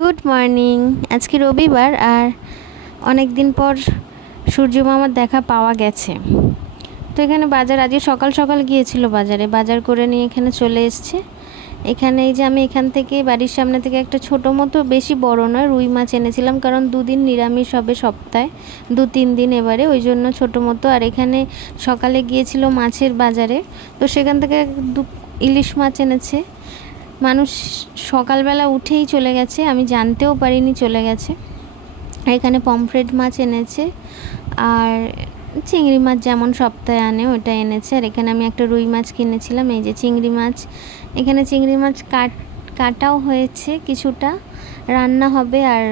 Good morning. আজকে রবিবার আর অনেক দিন পর সূর্য মামার দেখা পাওয়া গেছে। তো এখানে বাজার আজকে সকাল সকাল গিয়েছিল বাজারে, বাজার করে নিয়ে এখানে চলে এসছে। এখানে এই যে আমি এখান থেকে বাড়ির সামনে থেকে একটা ছোটো মতো, বেশি বড় নয়, রুই মাছ এনেছিলাম, কারণ দুদিন নিরামিষ হবে সপ্তাহে, 2-3 দিন এবারে, ওই জন্য ছোটো মতো। আর এখানে সকালে গিয়েছিল মাছের বাজারে, তো সেখান থেকে ইলিশ মাছ এনেছে। মানুষ সকালবেলা উঠেই চলে গেছে, আমি জানতেও পারিনি চলে গেছে। এখানে পমফ্রেট মাছ এনেছে, আর চিংড়ি মাছ যেমন সপ্তাহে আনে ওটা এনেছে। আর এখানে আমি একটা রুই মাছ কিনেছিলাম, এই যে চিংড়ি মাছ। এখানে চিংড়ি মাছ কাটাও হয়েছে, কিছুটা রান্না হবে, আর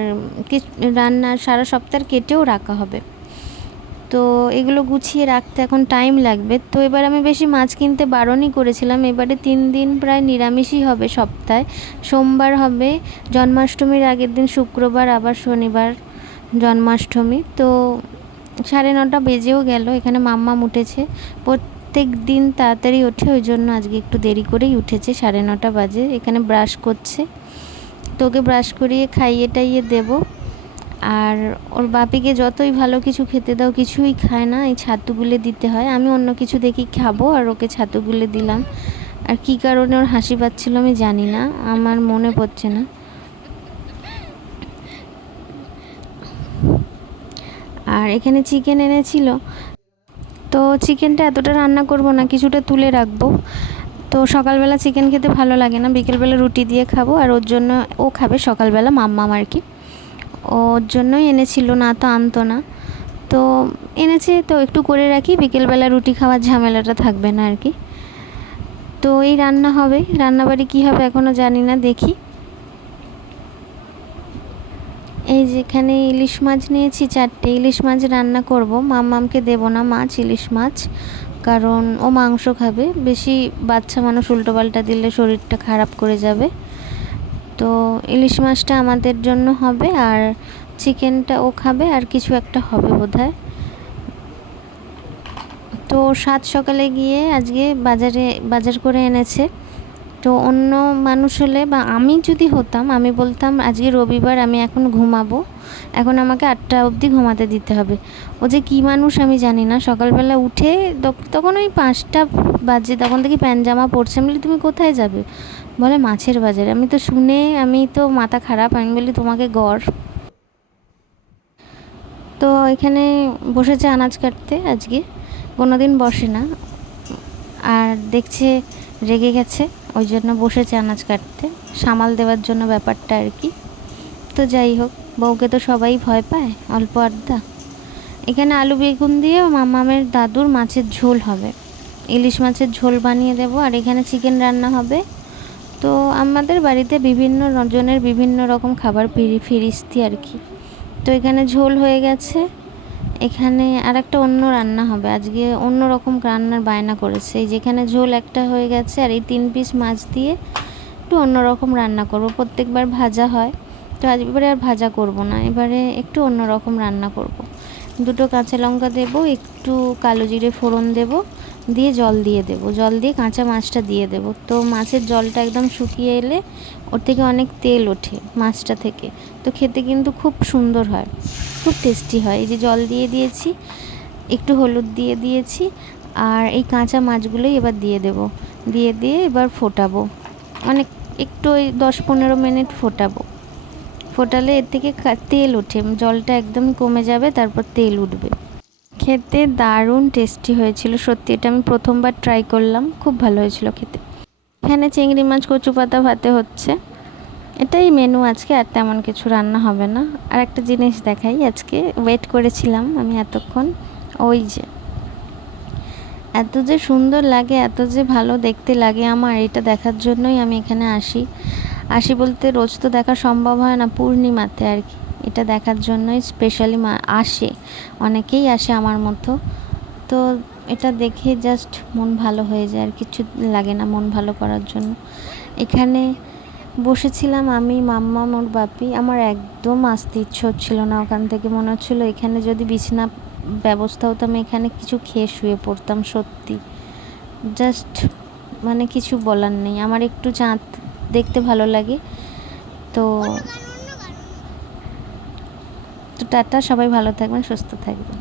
রান্না সারা সপ্তাহ কেটেও রাখা হবে। তো এগুলো গুছিয়ে রাখতে এখন টাইম লাগবে। তো এবার আমি বেশি মাছ কিনতে বারণই করেছিলাম। এবারে 3 দিন প্রায় নিরামিষই হবে সপ্তাহে। সোমবার হবে জন্মাষ্টমীর আগের দিন, শুক্রবার, আবার শনিবার জন্মাষ্টমী। তো 9:30 বেজেও গেল। এখানে মাম্মাম উঠেছে, প্রত্যেক দিন তাড়াতাড়ি ওঠে, ওই জন্য আজকে একটু দেরি করেই উঠেছে, 9:30 বাজে। এখানে ব্রাশ করছে, তোকে ব্রাশ করিয়ে খাইয়ে টাইয়ে দেবো। আর ওর বাপিকে যতই ভালো কিছু খেতে দাও কিছুই খায় না, এই ছাতু গুলে দিতে হয়। আমি অন্য কিছু দেখি খাবো, আর ওকে ছাতু গুলে দিলাম। আর কী কারণে ওর হাসি পাচ্ছিল আমি জানি না, আমার মনে পড়ছে না। আর এখানে চিকেন এনেছিল, তো চিকেনটা এতটা রান্না করব না, কিছুটা তুলে রাখবো। তো সকালবেলা চিকেন খেতে ভালো লাগে না, বিকেলবেলা রুটি দিয়ে খাবো। আর ওর জন্য, ও খাবে সকালবেলা, মাম্মাম আর কি, ওর জন্যই এনেছিল, না তো আনতো না। তো এনেছে, তো একটু করে রাখি, বিকেলবেলা রুটি খাওয়ার ঝামেলাটা থাকবে না আর কি। তো এই রান্না হবে, রান্নাবাড়ি কী হবে এখনও জানি না, দেখি। এই যেখানে ইলিশ মাছ নিয়েছি 4টে, ইলিশ মাছ রান্না করব। মাম্মামকে দেবো না মাছ, ইলিশ মাছ, কারণ ও মাংস খাবে। বেশি বাচ্চা মানুষ উল্টোপাল্টা দিলে শরীরটা খারাপ করে যাবে। তো ইলিশ মাছটা আমাদের জন্য হবে, আর চিকেনটা ও খাবে, আর কিছু একটা হবে বোধহয়। তো সাত সকালে গিয়ে আজকে বাজার করে এনেছে। তো অন্য মানুষ হলে, বা আমি যদি হতাম, আমি বলতাম আজকে রবিবার, আমি এখন ঘুমাবো, এখন আমাকে 8টা অবধি ঘুমাতে দিতে হবে। ও যে কী মানুষ আমি জানি না, সকালবেলা উঠে তখন ওই 5টা বাজে, তখন থেকে প্যান্ট জামা পরছে। আমি বলি তুমি কোথায় যাবে? বলে মাছের বাজারে। আমি তো শুনে, আমি তো মাথা খারাপ, আমি বলি তোমাকে গড়। তো এখানে বসেছে আনাজ কাটতে, আজকে কোনো দিন বসে না, আর দেখছে রেগে গেছে, ওই জন্য বসেছে আনাজ কাটতে, সামাল দেওয়ার জন্য ব্যাপারটা আর কি। তো যাই হোক, বউকে তো সবাই ভয় পায়, অল্প আড্ডা। এখানে আলু বেগুন দিয়ে মামামের দাদুর মাছের ঝোল হবে, ইলিশ মাছের ঝোল বানিয়ে দেবো। আর এখানে চিকেন রান্না হবে। তো আমাদের বাড়িতে বিভিন্ন জনের বিভিন্ন রকম খাবার ফিরিস্তি আর কি। তো এখানে ঝোল হয়ে গেছে। এখানে আর একটা অন্য রান্না হবে, আজকে অন্য রকম রান্নার বায়না করেছে। এই যেখানে ঝোল একটা হয়ে গেছে, আর এই 3 পিস মাছ দিয়ে একটু অন্য রকম রান্না করব। প্রত্যেকবার ভাজা হয়, তো এবারে আর ভাজা করব না, এবারে একটু অন্য রকম রান্না করব। 2টো কাঁচা লঙ্কা দেবো, একটু কালো জিরে ফোড়ন দেবো, দিয়ে জল দিয়ে দেবো, জল দিয়ে কাঁচা মাছটা দিয়ে দেবো। তো মাছের জলটা একদম শুকিয়ে এলে ওর থেকে অনেক তেল ওঠে মাছটা থেকে, তো খেতে কিন্তু খুব সুন্দর হয়, খুব টেস্টি হয়। এই যে জল দিয়ে দিয়েছি, একটু হলুদ দিয়ে দিয়েছি, আর এই কাঁচা মাছগুলোই এবার দিয়ে দেবো, দিয়ে এবার ফোটাবো, অনেক একটু ওই 10-15 মিনিট ফোটাবো। ফোটালে এর থেকে তেল ওঠে, জলটা একদম কমে যাবে, তারপর তেল উঠবে। খেতে দারুণ টেস্টি হয়েছিল সত্যি, এটা আমি প্রথমবার ট্রাই করলাম, খুব ভালো হয়েছিল খেতে। এখানে চিংড়ি মাছ কচু পাতা ভাতে হচ্ছে, এটাই মেনু আজকে, আর তেমন কিছু রান্না হবে না। আর একটা জিনিস দেখাই, আজকে ওয়েট করেছিলাম আমি এতক্ষণ, ওই যে এত যে সুন্দর লাগে, এত যে ভালো দেখতে লাগে আমার, এটা দেখার জন্যই আমি এখানে আসি বলতে রোজ তো দেখা সম্ভব হয় না, পূর্ণিমাতে আর কি, এটা দেখার জন্যই স্পেশালি আসে, অনেকেই আসে আমার মতো। তো এটা দেখে জাস্ট মন ভালো হয়ে যায়, আর কিছু লাগে না মন ভালো করার জন্য। এখানে বসেছিলাম আমি, মাম্মাম, ওর বাপি। আমার একদম আসতে ইচ্ছে হচ্ছিল না ওখান থেকে, মনে হচ্ছিলো এখানে যদি বিছানা ব্যবস্থা হতো, আমি এখানে কিছু খেয়ে শুয়ে পড়তাম সত্যি। জাস্ট মানে কিছু বলার নেই, আমার একটু চাঁদ দেখতে ভালো লাগে। তো তো টাটা, সবাই ভালো থাকবেন, সুস্থ থাকবেন।